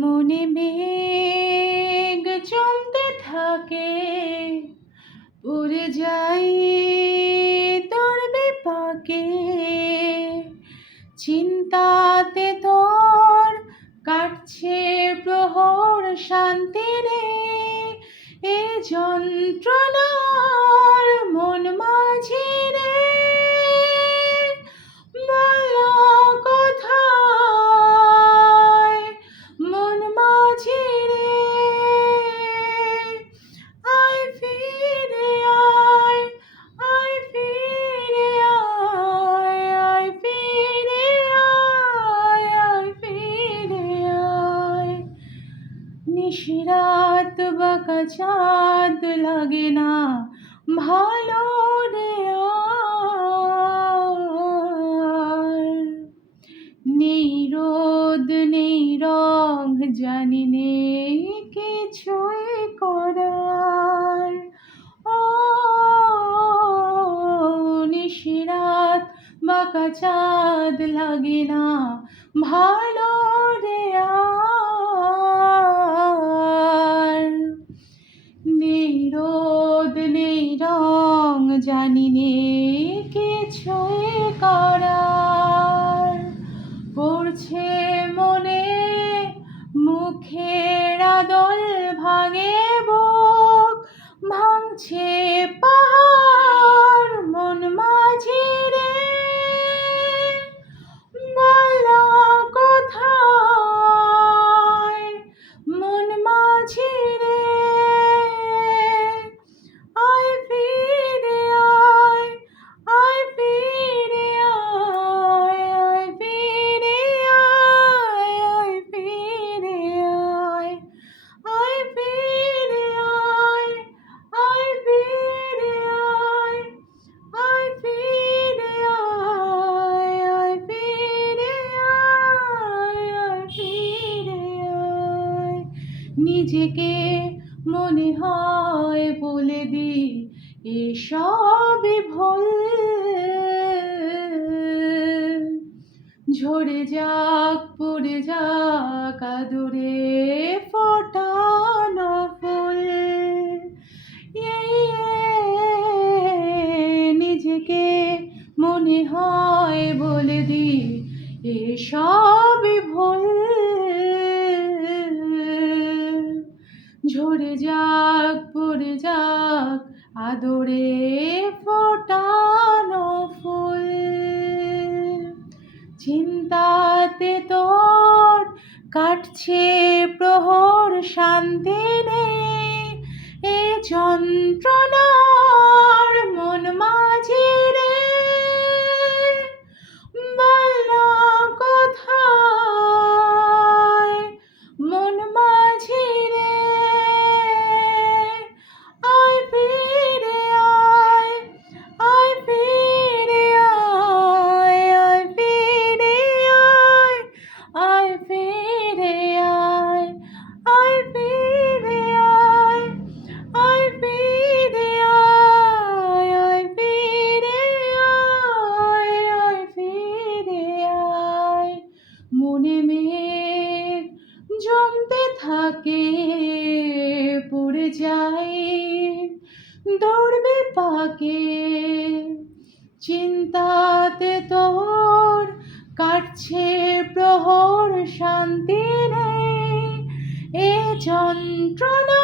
মনে মেঘ জমতে থাকে, উড়ে যাই তোর বিপাকে। চিন্তাতে তোর কাটছে প্রহর, শান্তি নেই এ যন্ত্রণার মন মাঝে রে। বল কোথায় মন মাঝে রে, আয় ফিরে আয়, আয় ফিরে আয়, আয় ফিরে আয়, আয় ফিরে আয়। নিশিরাত বাঁকা চাঁদ লাগে না ভালো রে আর। নেই রোদ নেই রং, জানি নেই কিছুই করার। ও নিশিরাত বাঁকা চাঁদ লাগে না ভালো রে আর। নেই রোদ নেই রং, জানি নেই কিছুই করার। পড়ছে মনে মুখের আদল, ভাঙে বুক ভাঙছে পাহাড় মন মাঝে রে। বল কোথায় মন মাঝে রে, আয় ফিরে আয়, আয় ফিরে আয়, আয় ফিরে আয়, আয় ফিরে আয়, আয় ফিরে আয়, আয় ফিরে আয়, আয় ফিরে আয়, আয় ফিরে আয়, আয় ফিরে আয়। নিজেকে মনে হয় বলে দি এসবই ভুল, ঝরে যাক পড়ে যাক আদরে ফোটানো ফুল। নিজেকে মনে হয় বলে দি এসবই ভুল, ঝরে যাক পড়ে যাক আদরে ফোটানো ফুল। চিন্তাতে তোর কাটছে প্রহর, শান্তি নেই এ যন্ত্রণার মন মাঝে রে। বল কোথায় মন মাঝে রে, আয় ফিরে আয়, আয় ফিরে আয়, আয় ফিরে আয়, আয় ফিরে আয়, আয় ফিরে আয়, আয় ফিরে আয়, আয় ফিরে আয়, আয় ফিরে আয়। মনে মেঘ জমতে থাকে, পড়ে যাই দৌড়বে পাকে। চিন্তাতে তোর কাটছে প্রহর, শান্তি নেই এ যন্ত্রণা